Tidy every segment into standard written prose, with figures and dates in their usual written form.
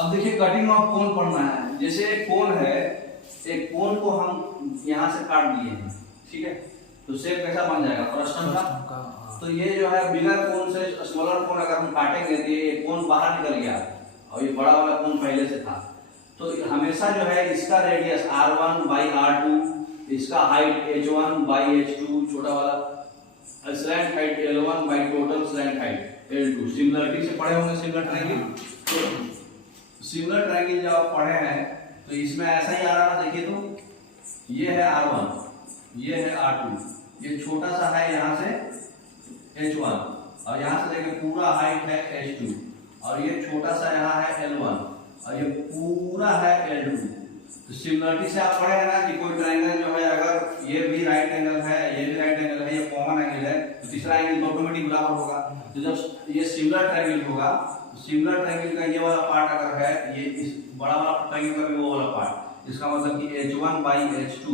अब देखिए cutting of cone पढ़ना है। जैसे एक कोन है, एक कोन को हम यहाँ से काट दिए हैं, ठीक है, तो शेप कैसा बन जाएगा, फ्रस्टम का। तो ये जो है बिगर कोन से स्मॉलर कोन अगर हम काटेंगे तो ये कोन बाहर निकल गया और ये बड़ा वाला कोन पहले से था। तो हमेशा जो है इसका रेडियस r1 बाई r2, इसका हाइट h1 बाई h2, छोटा वाला slant height l1 by total slant height l2। Similarity से पढ़े होंगे सिमिलर ट्रायंगल। सिमिलर ट्रायंगल जब आप पढ़े हैं तो इसमें ऐसा ही आ रहा है, देखिए तो ये है r1, ये है r2, ये छोटा सा है यहाँ से h1 और यहाँ से देखिए पूरा हाइट है h2 और ये छोटा सा यहाँ है l1 और ये पूरा है l2। तो सिमिलरिटी से आप पढ़े हैं ना कि कोई ट्रायंगल जो है अगर ये भी राइट एंगल है, ये भी राइट एंगल है, ये कॉमन एंगल है, तो तीसरा एंगल ऑटोमेटिक बराबर होगा। तो जब ये सिमिलर ट्रायंगल होगा, सिमिलर ट्रायंगल का ये वाला पार्ट अगर है, ये इस बड़ा वाला ट्रायंगल का भी वो वाला पार्ट, इसका मतलब कि h1 by h2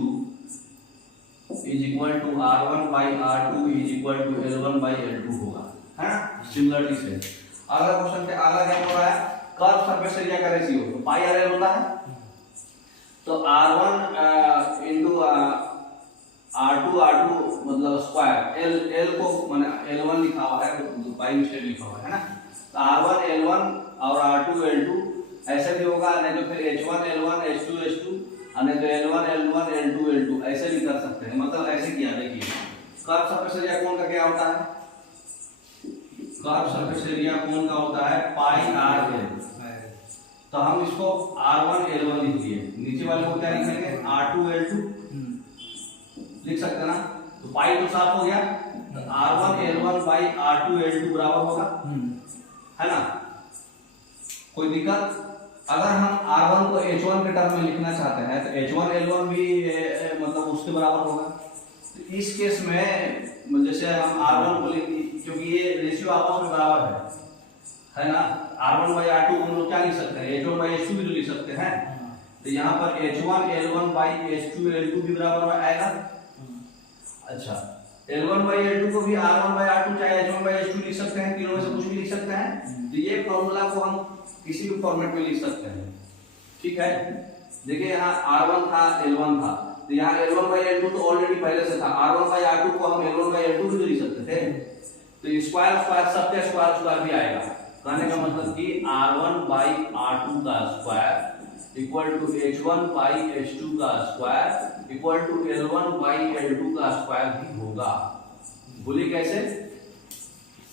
is equal to r1 by r2 is equal to l1 by l2 होगा, है ना, सिमिलरिटी से। अगला क्वेश्चन पे अगला क्या हो रहा है, कर्व सरफेस एरिया का रेशियो, तो पाई आर एल होता है, तो r1 इनटू r2 मतलब स्क्वायर l को माने l1 लिखा हुआ है, बाई मिस्टेक लिखा हुआ है ना, तो r1 l1 और r2 l2 ऐसे भी होगा, नहीं तो फिर h1 l1 h2 h2 और नहीं तो l1 l1 l2 l2 ऐसे भी कर सकते हैं। मतलब ऐसे किया, देखिए कर्व सरफेस एरिया कोण का क्या होता है, कर्व सरफेस एरिया कोण का होता है पाई आर एल। तो हम इसको r1 l1 लिख दिए, नीचे वाले को क्या लिखेंगे r2 l2 लिख सकते हैं ना, तो पाई तो साफ हो गया, तो r1 l1 by r2 l2 बराबर होगा, है ना, कोई दिक्कत। अगर हम r1 को h1 के टर्म में लिखना चाहते हैं तो h1 l1 भी मतलब उसके बराबर होगा। तो इस केस में जैसे हम r1 को क्योंकि ये रेशियो आपस में बराबर है ना, r1 बाई r2 हम लोग क्या लिख सकते हैं, h1 बाई h2 भी तो लिख सकते हैं। तो यहाँ पर h1 l1 by h2 l2 भी बराबर आएगा। अच्छा, l1 बाई l2 को भी r1 बाई r2 चाहे h1 बाई h2 लिख सकते हैं, तीनों में से कुछ भी लिख सकते हैं। तो ये फॉर्मूला को हम किसी भी फॉर्मेट में लिख सकते हैं, ठीक है। देखिए यहाँ r1 था l1 था, तो यहाँ l1 बाई l2 तो ऑलरेडी पहले से था, r1 बाई r2 को हम l1 बाई l2 भी तो लिख सकते थे। तो स्क्वायर स्क्वायर सबके स्क्वायर स्क्वायर भी आएगा, कहने का मतलब कि r1 बाई r2 का square equal to h1 by h2 का square equal to l1 by l2 का स्क्वायर भी होगा। बोलिए कैसे,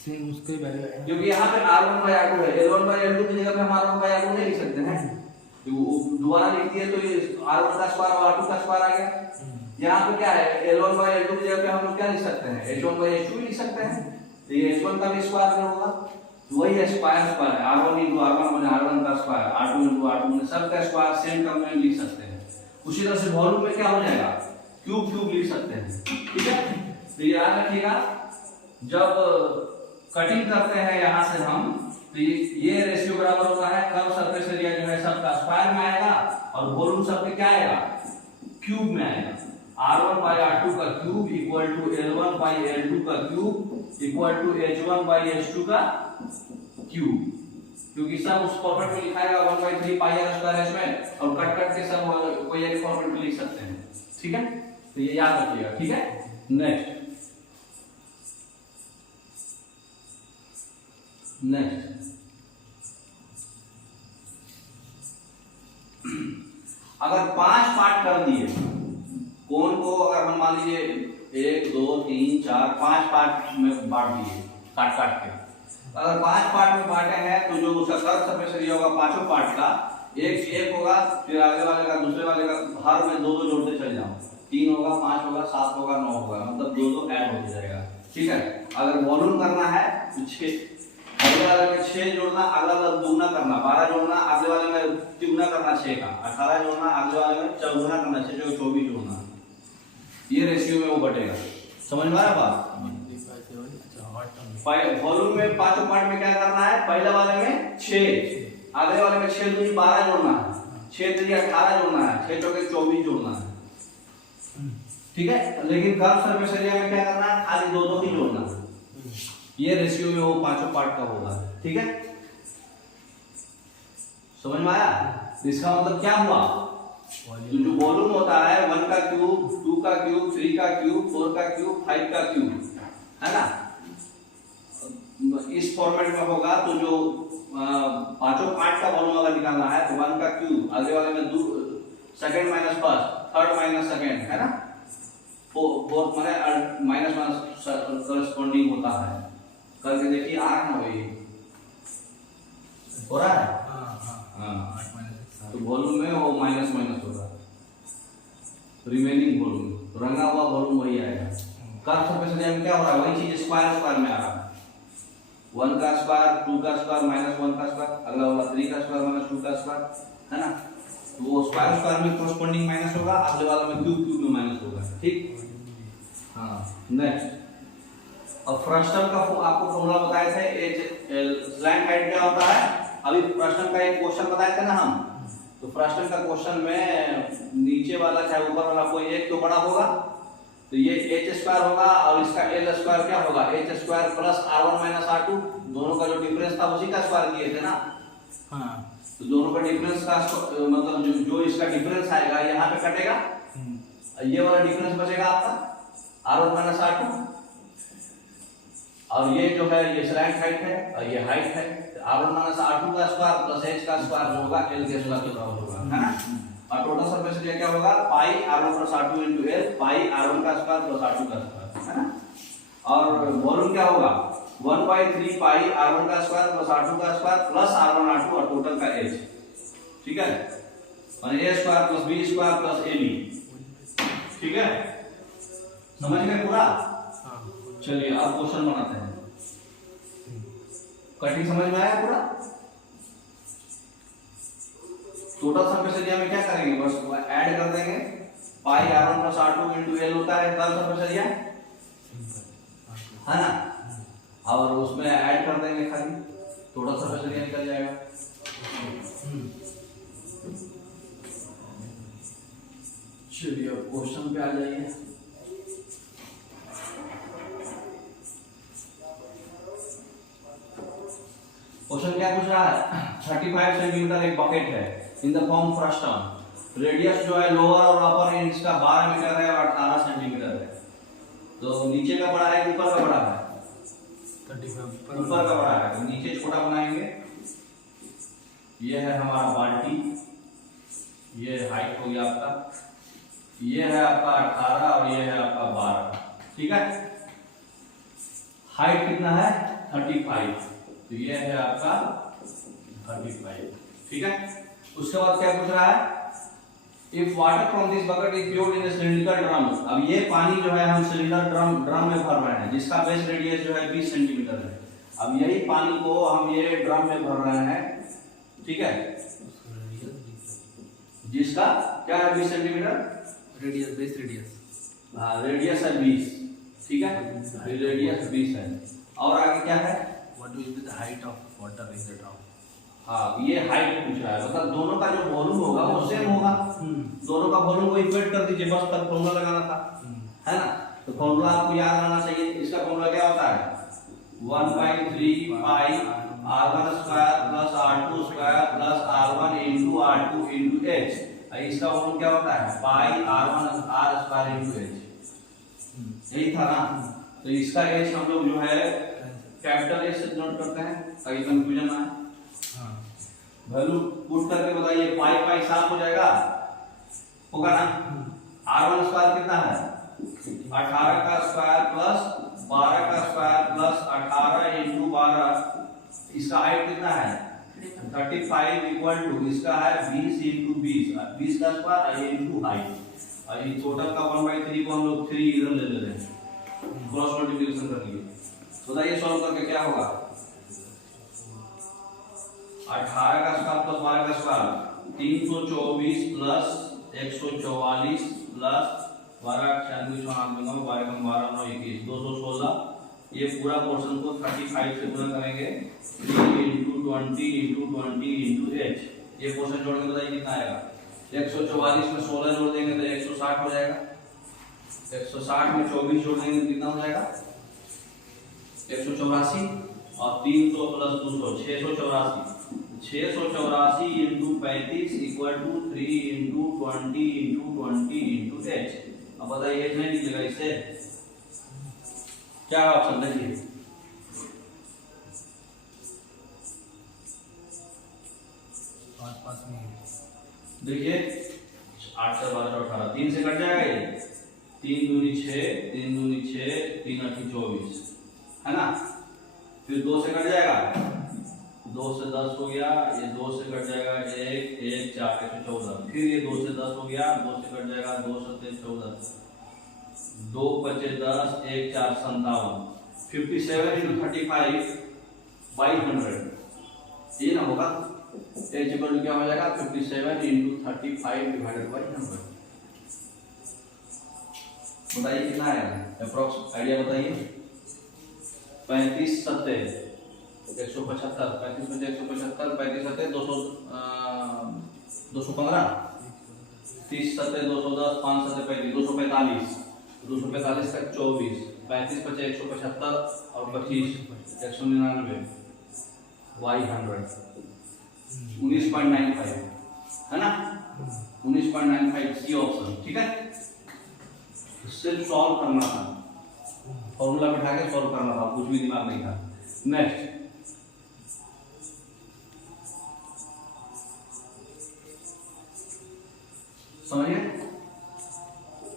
सेम उसके वैल्यू है, क्योंकि यहाँ पे r1 बाई r2 है, l1 बाई l2 की जगह पे हम r1 बाई r2 नहीं लिख सकते हैं, दोबारा लिख दिए तो ये r1 का स्क्वायर और r2 का स्क्वायर आ गया। यहाँ पे क्या है, l1 बाई l2 की जगह पे हम लोग क्या लिख सकते हैं, h1 बाई h2 लिख सकते हैं, तो ये h1 का भी स्क्वायर होगा, वही है स्क्वायर स्क्वायर है, r1 into r1 माने r1 का स्क्वायर, r2 into r2 माने सब का स्क्वायर सेम टर्म में लिख सकते हैं। उसी तरह से वॉल्यूम में क्या हो जाएगा, क्यूब क्यूब लिख सकते हैं, ठीक है। तो याद रखिएगा जब कटिंग करते हैं यहाँ से हम, तो ये रेशियो बराबर होता है कर्व सरफेस एरिया जो है सबका स्क्वायर में आएगा और वॉल्यूम सबके क्या आएगा, क्यूब में आएगा। r1 बाई r2 का cube equal to l1 by l2 का cube equal to h1 by h2 का क्यूब, क्योंकि सब उस फॉर्मेट में लिखाएगा 1/3 पाई आर स्क्वायर इसमें, और कट कट के सब कोई एक फॉर्मेट में लिख सकते हैं, ठीक है। तो ये याद रखिएगा, ठीक है। नेक्स्ट अगर 5 पार्ट कर दिए कोन को, अगर हम मान लीजिए 1 2 3 4 5 पार्ट में बांट दिए काट काट के, अगर 5 पार्ट में बांटे हैं तो जो उसका कर्व सरफेस एरिया होगा पांचों पार्ट का एक होगा, फिर आगे वाले का दूसरे वाले का हर में 2 2 जोड़ते चले जाओ, 3 होगा 5 होगा 7 होगा 9 होगा, मतलब 2 2 ऐड होते जाएगा, ठीक है। अगर वॉल्यूम करना है तो 6, अगले वाले में 6 जोड़ना, अगला वाला दुगना करना 12 जोड़ना, अगले वाले में तिगुना करना 6 का 18 जोड़ना, अगले वाले में चौगुना करना 6 जो 24 जोड़ना, ये रेशियो में वो बटेगा। समझ में आ रहा बात। वॉल्यूम में पांचों पार्ट में क्या करना है, पहले वाले में 6, अगले वाले में 6 दूनी 12 जोड़ना है, 6 दूनी 18 जोड़ना है, 6 चौके 24 जोड़ना है, ठीक है। लेकिन कर्व सरफेस एरिया में क्या करना है, खाली 2 2 ही जोड़ना है, ये रेशियो में वो पांचों पार्ट का होगा, ठीक है। समझ में आया? इसका मतलब क्या हुआ, तो जो वॉल्यूम होता है 1 का क्यूब, 2 का क्यूब, 3 का क्यूब, 4 का क्यूब, 5 का क्यूब, है ना, इस फॉर्मेट में होगा। तो जो पांचों पार्ट का वॉल्यूम अगर निकालना है तो 1 का क्यूब, आगे वाले में 2 second minus first, third minus second, है ना, फोर्थ माने माइनस करस्पॉन्डिंग होता है। करके देखिए आ रहा है वही हो रहा है। हाँ, तो वॉल्यूम में वो माइनस माइनस होगा, रिमेनिंग वॉल्यूम, रंगा हुआ वॉल्यूम वही आएगा। कर्व सरफेस एरिया में क्या हो रहा है, वही चीज स्क्वायर स्क्वायर में आ रहा है। 1 का स्क्वायर, 2 का स्क्वायर, माइनस 1 का स्क्वायर, अगला होगा 3 का स्क्वायर माइनस 2 का स्क्वायर, है ना, तो वो स्क्वायर स्क्वायर में करस्पॉन्डिंग माइनस होगा, अगले वाला में क्यूब क्यूब में माइनस होगा। ठीक, हाँ। नेक्स्ट, अब फ्रस्टम का आपको फॉर्मूला बताए थे, एच स्लैंट हाइट क्या होता है। अभी फ्रस्टम का एक क्वेश्चन बताए थे ना हम, तो फ्रस्टम का क्वेश्चन में नीचे वाला चाहे ऊपर वाला कोई एक तो बड़ा होगा, तो ये एच स्क्वायर होगा और इसका एल स्क्वायर क्या होगा, H square plus r1 minus r2, दोनों का जो डिफरेंस था उसी का स्क्वायर किए थे ना। हाँ, तो दोनों का डिफरेंस का मतलब जो इसका डिफरेंस आएगा यहाँ पे कटेगा, ये वाला डिफरेंस बचेगा आपका r1 माइनस r2, और ये जो है ये स्लैंट हाइट है और ये हाइट है, r1 माइनस r2 का स्क्वायर प्लस h का स्क्वायर जो होगा l के स्क्वायर के बराबर होगा, है ना। और टोटल सरफेस एरिया क्या होगा, पाई r1 plus r2 into l, पाई r1 का स्क्वायर प्लस r2 का स्क्वायर, है ना। और वॉल्यूम क्या होगा, 1/3 पाई r1 का स्क्वायर प्लस r2 का स्क्वायर प्लस r1 r2 और टोटल का h, ठीक है, माने a square plus b square plus ab, ठीक है, समझ गए पूरा। चलिए अब क्वेश्चन बनाते हैं। कटिंग समझ में आया पूरा। टोटल सरफेस एरिया में क्या करेंगे, बस ऐड कर देंगे, पाई r1 plus r2 into l होता है टोटल सरफेस एरिया, है ना, और उसमें ऐड कर देंगे खाली, टोटल सरफेस एरिया निकल जाएगा। चलिए अब क्वेश्चन पे आ जाइए। क्वेश्चन क्या पूछ रहा है, 35 सेंटीमीटर एक बकेट है in the form frustum, radius जो है लोअर और अपर एंड इसका 12 मीटर है और 18 सेंटीमीटर है। तो नीचे का बड़ा है ऊपर का बड़ा है, 35 ऊपर का बड़ा है, तो नीचे छोटा बनाएंगे। ये है हमारा बाल्टी, ये हाइट हो गया आपका, ये है आपका 18 और ये है आपका 12, ठीक है। हाइट कितना है 35, तो ये है आपका 35, ठीक है। उसके बाद क्या पूछ रहा है, if water from this bucket is flowed in cylindrical drum. अब ये पानी जो है हम सिलिंडर ड्रम में भर रहे हैं जिसका बेस रेडियस जो है 20 सेंटीमीटर है। अब यही पानी को हम ये ड्रम में भर रहे हैं, ठीक है, जिसका क्या है 20 सेंटीमीटर रेडियस, बेस रेडियस, हाँ रेडियस है 20, ठीक है, रेडियस 20 है। और आगे क्या है, what will be the height of water in the drum. हाँ ये हाइट पूछ रहा है, मतलब दोनों का जो वॉल्यूम होगा वो सेम होगा, दोनों का वॉल्यूम को इक्वेट कर दीजिए, बस तक फॉर्मूला लगाना था, है ना। तो फॉर्मूला आपको याद रहना चाहिए। इसका फॉर्मूला क्या होता है, 1/3 पाई r1 square plus r2 square plus r1 into r2 into h। इसका वॉल्यूम क्या होता है, पाई r1 r square into h, यही था ना। तो इसका h हम लोग जो है कैपिटल एच से नोट करते हैं ताकि कंफ्यूजन ना आए। वैल्यू पुट करके बताइए, पाई पाई साफ हो जाएगा, होगा ना। r1 स्क्वायर कितना है 18 का स्क्वायर प्लस 12 का स्क्वायर प्लस 18 इनटू 12, इसका हाइट कितना है 35 इक्वल टू इसका है 20 इनटू 20, 20 का स्क्वायर ये इनटू हाइट, और ये टोटल का 1/3 को हम लोग 3 इधर ले लेते हैं, क्रॉस मल्टीप्लिकेशन कर लिए। बताइए सॉल्व करके क्या होगा, 18 का स्क्वायर प्लस 12 का स्क्वायर 324 प्लस 144 प्लस 12 96 12 कम 12 9 21 216। ये पूरा पोर्शन को 35 से गुणा करेंगे, 3 इंटू 20 इंटू 20 इंटू h। ये पोर्शन जोड़ के बताइए कितना आएगा, 144 में 16 जोड़ देंगे तो 160 हो जाएगा, 160 में 24 जोड़ देंगे तो कितना हो जाएगा 184, और 300 plus 200 684, 684 into 35 equal to 3 into 20 into 20 into H. अब बताइए एच नहीं निकलेगा इससे, क्या ऑप्शन देखिए। पास में देखिए 8 से 12 18 3 से कट जाएगा ये, 3 दूनी 6 3 दूनी 6 3 8 24 है ना। फिर 2 से कट जाएगा, 2 से 10 हो गया, ये 2 से कट जाएगा 1 1 4 114। फिर ये 2 से 10 हो गया, 2 से कट जाएगा 2 7 14, 2 5 10 1 4 57। 57 into 35 बाई 100 ये ना होगा। एच इक्वल टू क्या हो जाएगा 57 into 35 डिवाइडेड बाई 100। बताइए कितना आएगा अप्रोक्स आइडिया बताइए। 35 7 175, 35 में 175, 35 7 200 215, 30 7 210, 5 7 35 245, 245 तक 24, 35 5 175 और 25 199 बाई 100 19.95 है ना। 19.95 सी ऑप्शन, ठीक है। सिर्फ सॉल्व करना था, फॉर्मूला बिठा के सॉल्व करना था, कुछ भी दिमाग नहीं था। नेक्स्ट समझिए,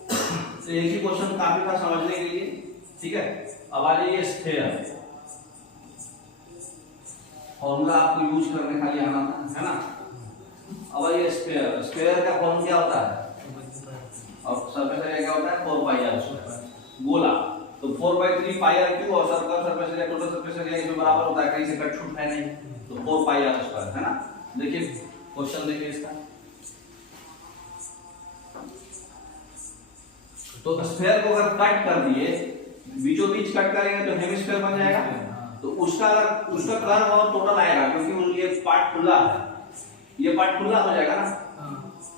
तो एक ही क्वेश्चन काफी था समझने के लिए, ठीक है। अब आ जाइए स्फीयर, फॉर्मूला आपको यूज करने खाली आना था, है ना। अब आइए स्फीयर, स्फीयर का फॉर्म क्या होता है और सरफेस एरिया क्या होता है 4 पाई आर स्क्वायर। गोला तो 4/3 पाई आर क्यूब और circle surface area total surface area इसमें बराबर होता है, कहीं से कट छूट है नहीं, तो 4 पाई आर स्क्वायर है ना। देखिए क्वेश्चन देखिए इसका, तो स्फीयर को अगर कट कर दिए, बीचों बीच कट करेंगे तो हेमिस्फीयर बन जाएगा। तो उसका कर्व और टोटल आएगा, क्योंकि ये पार्ट खुला है, ये पार्ट खुला हो जाएगा ना।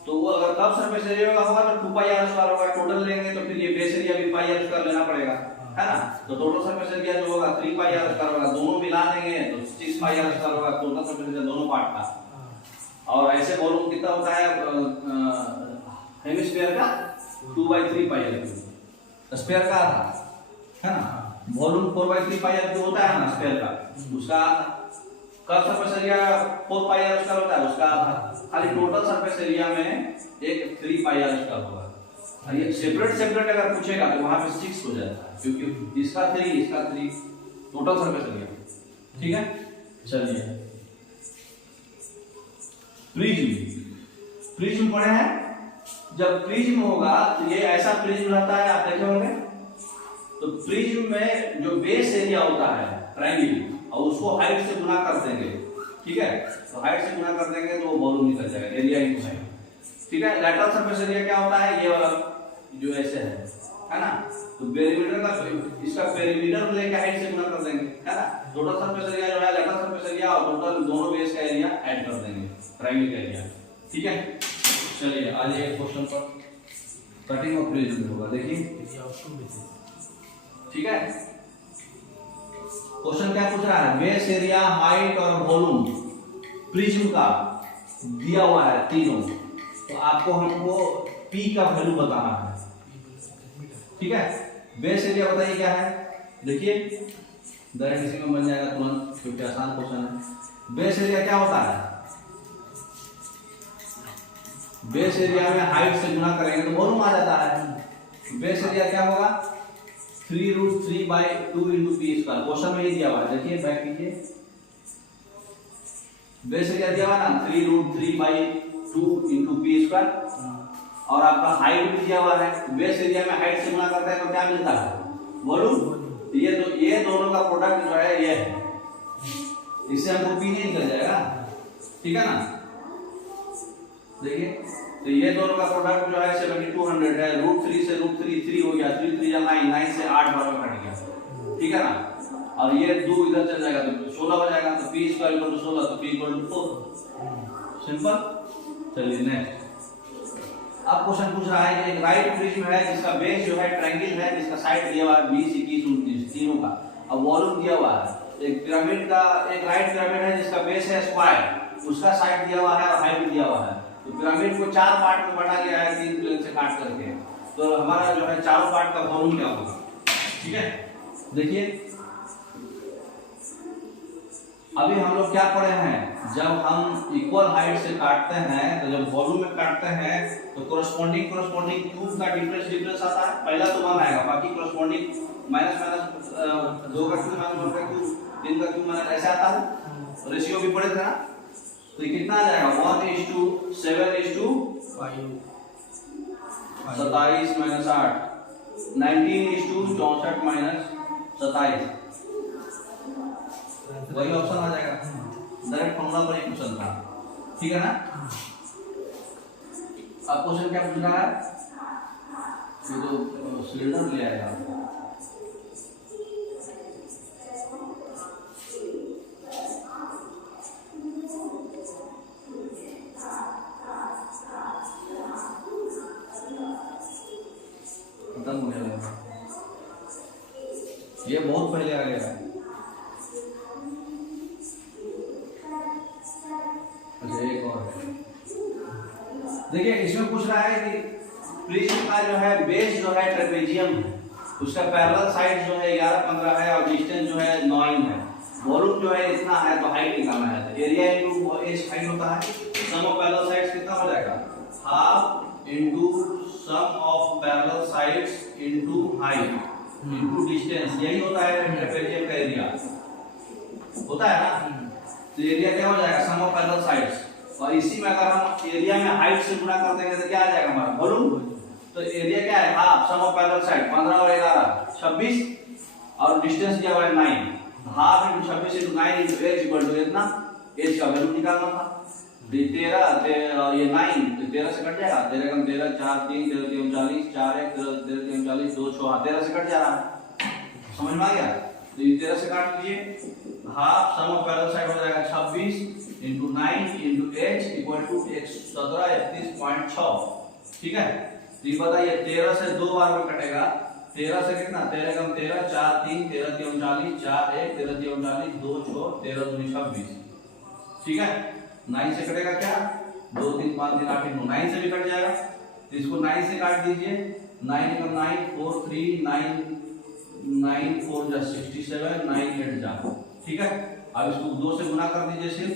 तो वो अगर कब सरफेस एरिया होगा तो 2 पाई आर स्क्वायर होगा। टोटल लेंगे तो फिर ये बेस एरिया भी पाई आर स्क्वायर लेना पड़ेगा, है ना। तो टोटल सरफेस एरिया जो होगा 3 पाई आर स्क्वायर होगा, दोनों मिला देंगे तो 6 पाई आर स्क्वायर होगा टोटल सरफेस एरिया दोनों पार्ट का। और ऐसे वॉल्यूम कितना होता है हेमिस्फीयर का 2/3 पाई आर क्यूब, स्फीयर का आधा, है ना। वॉल्यूम 4/3 पाई आर क्यूब होता है ना स्फीयर का, उसका curve surface area 4 pi r square होता है, उसका आधा। खाली टोटल सरफेस एरिया में एक 3 पाई आर स्क्वायर होगा। ये सेपरेट अगर पूछेगा तो वहां पे 6 हो जाता है, क्योंकि इसका 3 इसका 3 टोटल सरफेस एरिया, ठीक है। चलिए प्रिज्म पढ़े हैं। जब प्रिज्म होगा तो ये ऐसा प्रिज्म रहता है, आप देखे होंगे। तो प्रिज्म में जो बेस एरिया होता है ट्रायंगल, और उसको हाइट से गुना कर देंगे, ठीक है। तो हाइट से गुना कर देंगे तो वो वॉल्यूम निकल जाएगा, एरिया इनटू हाइट, ठीक है। लेटरल सरफेस एरिया क्या होता है, ये वाला जो ऐसे है ना। तो पेरीमीटर का इसका पेरीमीटर लेके हाइट से गुना कर देंगे, है ना। टोटल सरफेस एरिया जो है लेटरल सरफेस एरिया और टोटल दोनों बेस का एरिया ऐड कर देंगे, ट्रायंगल का एरिया, ठीक है। चलिए आज एक क्वेश्चन पर कटिंग ऑफ प्रिज्म होगा, देखिए, ठीक है। क्वेश्चन क्या पूछ रहा है, बेस एरिया, हाइट और वॉल्यूम प्रिज्म का दिया हुआ है तीनों। तो आपको हमको P का वैल्यू बताना है, ठीक है। बेस एरिया बताइए क्या है, देखिए डायरेक्ट इसी में बन जाएगा तुरंत, क्योंकि आसान क्वेश्चन है। बेस एरिया क्या होता है, बेस एरिया में हाइट से गुना करेंगे तो वॉल्यूम आ जाता है। बेस एरिया क्या होगा 3√3/2 into p स्क्वायर। क्वेश्चन में ये दिया हुआ है, देखिए बैक कीजिए। बेस एरिया दिया हुआ ना 3√3/2 into p स्क्वायर, और आपका हाइट भी दिया हुआ है। बेस एरिया में हाइट से गुना करते हैं तो क्या मिलता है वॉल्यूम। ये दोनों का प्रोडक्ट जो है ये है, इससे हमको p नहीं निकल जाएगा, ठीक है ना। देखिए तो ये दोनों का प्रोडक्ट जो है 7200 है। √3 से √3 3 हो गया, 3 3 9 9 से 8 बार में कट गया, ठीक है ना। और ये 2 इधर चल जाएगा तो 16 हो जाएगा। तो p स्क्वायर इक्वल टू 16 तो p इक्वल टू 4, सिंपल। चलिए नेक्स्ट, अब क्वेश्चन पूछ रहा है कि एक राइट प्रिज्म है जिसका बेस जो है ट्रायंगल है, जिसका साइड दिया हुआ है 20 21 29 तीनों का, अब वॉल्यूम दिया हुआ है। एक पिरामिड का, एक राइट पिरामिड है जिसका बेस है स्क्वायर, उसका साइड दिया हुआ है और हाइट दिया हुआ है। तो पिरामिड को 4 पार्ट में बांटा गया है 3 प्लेन से काट करके। तो हमारा जो है चारों पार्ट का वॉल्यूम क्या होगा, ठीक है। देखिए अभी हम लोग क्या पढ़े हैं, जब हम इक्वल हाइट से काटते हैं तो जब वॉल्यूम में काटते हैं तो कोरस्पॉन्डिंग क्यूब का डिफरेंस आता है। पहला तो 1 आएगा, बाकी कोरस्पॉन्डिंग माइनस 2 का क्यूब माइनस 1 का क्यूब 3 का क्यूब माइनस ऐसे आता है। रेशियो भी पढ़े थे ना, तो ये कितना आ जाएगा 1:7:5 27 माइनस 8 19:64 माइनस 27 वही ऑप्शन आ जाएगा। डायरेक्ट फॉर्मूला पर एक क्वेश्चन था, ठीक है ना। अब क्वेश्चन क्या पूछ रहा है, ये तो सिलेंडर ले आएगा खत्म हो जाएगा, ये बहुत पहले आ गया है। एक और देखिए इसमें पूछ रहा है कि प्रिज्म का जो है बेस जो है ट्रेपेजियम है, उसका पैरेलल साइड जो है 11-15 है और डिस्टेंस जो है 9 है। वॉल्यूम जो है इतना है तो हाइट निकालना है, तो एरिया इनटू एज हाइट होता है। सम ऑफ पैरेलल साइड्स कितना हो जाएगा, half into sum of parallel sides into height into distance, यही होता है ट्रेपेजियम का एरिया होता है ना। तो एरिया क्या हो जाएगा, सम ऑफ पैरेलल साइड्स, और इसी में अगर हम एरिया में हाइट से गुणा कर देंगे तो क्या आ जाएगा हमारा वॉल्यूम। तो एरिया क्या है, half sum of parallel side 15 और 11 26 और डिस्टेंस दिया हुआ है 9, half into 26 into 9 into h equal to इतना, h का वैल्यू निकालना था। 13 और ये 9 तो 13 से कट जाएगा, 13 कम 13 4 3 13 3 39 4 1 13 3 39 2 6 13 से कट जा रहा है, समझ में आ गया। तो ये 13 से काट लीजिए, half sum of parallel side हो जाएगा 26 into 9 into h equal to 1731.6, ठीक है। तो ये बताइए 13 से 2 बार में कटेगा, 13 से कितना 13 कम 13 4 3 13 3 39 4 1 13 3 39 2 6 13 2 26, ठीक है। 9 से कटेगा क्या 2 3 5 3 8 9, 9 से भी कट जाएगा, तो इसको 9 से काट दीजिए, 9 कम 9 4 3 9 9 4 जा 67 9 8 जा, ठीक है। अब इसको 2 से गुना कर दीजिए, सिर्फ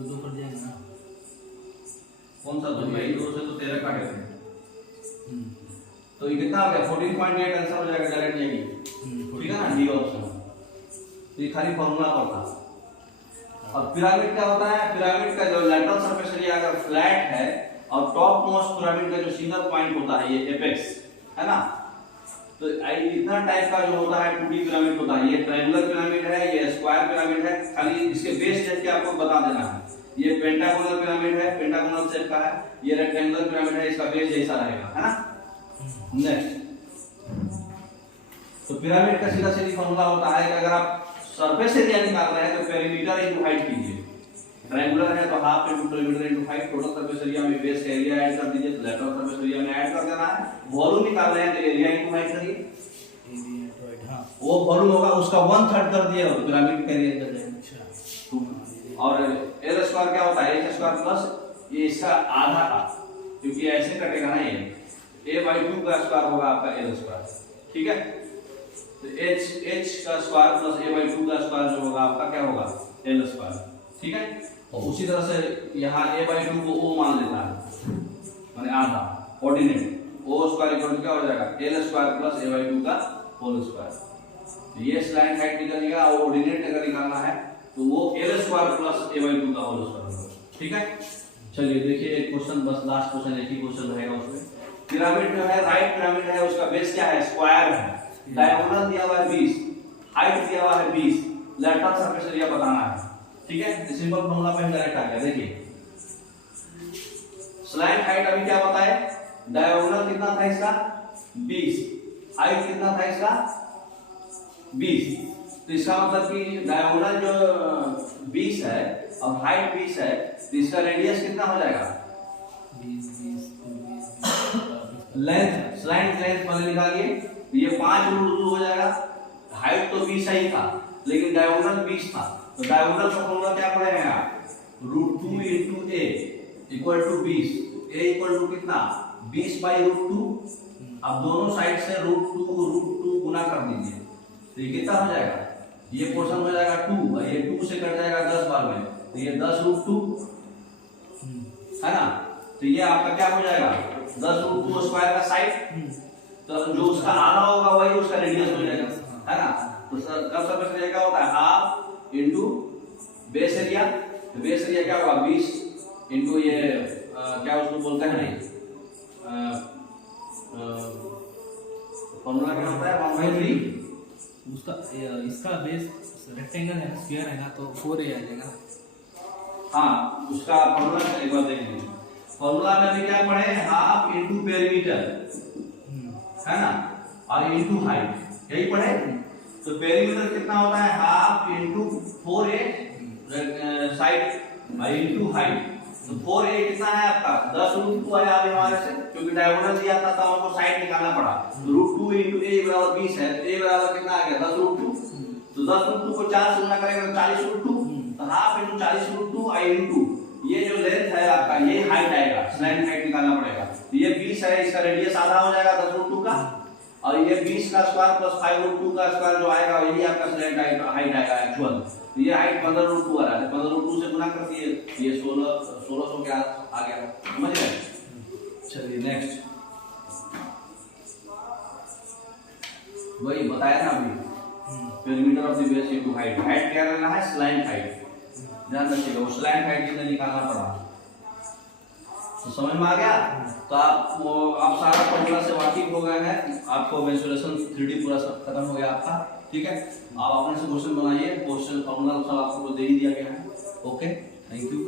2 कर जाएगा ना, कौन सा 2 भाई 2 से तो 13 काटे थे, तो ये कितना आ गया 14.8 आंसर हो जाएगा डायरेक्ट यही, ठीक है ना, डी ऑप्शन। तो ये खाली फार्मूला पर था। और पिरामिड क्या होता है, पिरामिड का जो लैटरल सरफेस एरिया अगर फ्लैट है और टॉप मोस्ट पिरामिड का जो सिंगल पॉइंट होता है ये एपेक्स है ना, तो इतना टाइप का जो होता है 2D पिरामिड होता है। ये ट्रायंगुलर पिरामिड है, ये स्क्वायर पिरामिड है, खाली इसके बेस देख के आपको बता देना है। ये पेंटागोनल पिरामिड है, पेंटागोनल शेप का है, ये रेक्टेंगुलर पिरामिड है, इसका बेस जैसा रहेगा, है ना। नेक्स्ट, तो पिरामिड का सीधा सीधी फॉर्मूला होता है कि अगर आप सरफेस एरिया निकाल रहे हैं तो पेरीमीटर इनटू हाइट कीजिए। ट्रायंगुलर है तो half into perimeter into height, total surface area में बेस का एरिया ऐड कर दीजिए, तो लैटरल सरफेस एरिया में ऐड कर देना है। वॉल्यूम निकाल रहे हैं तो एरिया इनटू हाइट करिए, वो वॉल्यूम होगा उसका 1/3 कर दिया तो पिरामिड का एरिया कर देंगे। और एल स्क्वायर क्या होता है, एच स्क्वायर प्लस ये इसका आधा का, क्योंकि ऐसे कटेगा ना, ये a/2 का स्क्वायर होगा आपका एल स्क्वायर, ठीक है। तो h का स्क्वायर प्लस a/2 का स्क्वायर जो होगा आपका क्या होगा एल स्क्वायर, ठीक है। और उसी तरह से यहाँ a/2 को o मान लेता है, माने आधा coordinate, o square equal to क्या हो जाएगा एल स्क्वायर प्लस a/2 का होल स्क्वायर। तो ये स्लाइड हाइट निकलेगा और कोऑर्डिनेट अगर निकालना है तो वो एल स्क्वायर प्लस a/2 का होल स्क्वायर होगा, ठीक है। चलिए देखिए एक क्वेश्चन, बस लास्ट क्वेश्चन, एक ही क्वेश्चन रहेगा उसमें। पिरामिड जो है राइट पिरामिड है, उसका बेस क्या है स्क्वायर है, डायगोनल दिया हुआ है 20, हाइट दिया हुआ है 20, लैटरल सरफेस एरिया बताना है, ठीक है। सिंपल फॉर्मूला पे डायरेक्ट आ गया। देखिए स्लाइड हाइट अभी क्या बताए, डायगोनल कितना था इसका 20, हाइट कितना था इसका 20, तो इसका मतलब कि डायगोनल जो 20 है और हाइट 20 है, तो इसका रेडियस कितना हो जाएगा 20 लेंथ, स्लाइड लेंथ पहले निकालिए, ये 5√2 हो जाएगा। हाइट तो 20 ही था लेकिन डायगोनल 20 था, तो डायगोनल का फॉर्मूला क्या पढ़े हैं आप, √2 into a equal to 20, a equal to कितना 20 बाई √2। अब दोनों साइड से √2 गुना कर दीजिए तो ये कितना हो जाएगा, ये पोर्शन हो जाएगा 2 और ये 2 से कट जाएगा 10 बार में तो ये 10√2 है ना। तो ये आपका क्या हो जाएगा 10√2 स्क्वायर का साइड, तो जो उसका आधा होगा वही उसका रेडियस हो जाएगा, है ना। तो कब सरफेस एरिया क्या होता है हाफ इंटू बेस एरिया, तो बेस एरिया क्या होगा 20 इंटू ये क्या उसको बोलते हैं नहीं फॉर्मूला क्या होता है 1/3। उसका इसका बेस रेक्टेंगल है ना, स्क्वायर है ना, तो 4a आ जाएगा। हाँ उसका फॉर्मूला एक बार देख लीजिए, फॉर्मूला में भी क्या पढ़े हाफ इंटू पेरीमीटर है ना और इंटू हाइट यही पढ़े। तो पेरीमीटर कितना होता है हाफ इंटू 4a साइड और इंटू हाइट। तो 4a कितना है आपका 10√2 आया अभी हमारे से, क्योंकि डायगोनल दिया था तो हमको साइड निकालना पड़ा। तो √2 इंटू a बराबर 20 है, a बराबर कितना आ गया 10√2। तो 10√2 को 4 से गुना करेंगे तो 40√2, तो हाफ इंटू 40√2 और इंटू ये जो लेंथ है आपका ये हाइट आएगा, स्लैंट हाइट निकालना पड़ेगा। तो ये 20 है, इसका रेडियस आधा हो जाएगा 10√2 का, और ये 20 का स्क्वायर प्लस 5√2 का स्क्वायर जो आएगा यही आपका स्लैंट हाइट आएगा एक्चुअल। तो ये हाइट 15√2 आ रहा है, 15√2 से गुना कर दिए ये 1600 के आ गया, समझ गए। चलिए नेक्स्ट वही बताया ना अभी perimeter of the base into height. Height क्या लेना है स्लैंट हाइट, ध्यान रखिएगा वो स्लैंट हाइट कितना निकालना पड़ा। तो समझ में आ गया। तो आप सारा फॉर्मूला से वाकिफ हो गए हैं, आपको मेंसुरेशन 3D पूरा सब खत्म हो गया आपका, ठीक है। आप अपने से क्वेश्चन बनाइए, क्वेश्चन फॉर्मूला सब आपको दे ही दिया गया है। Okay thank you.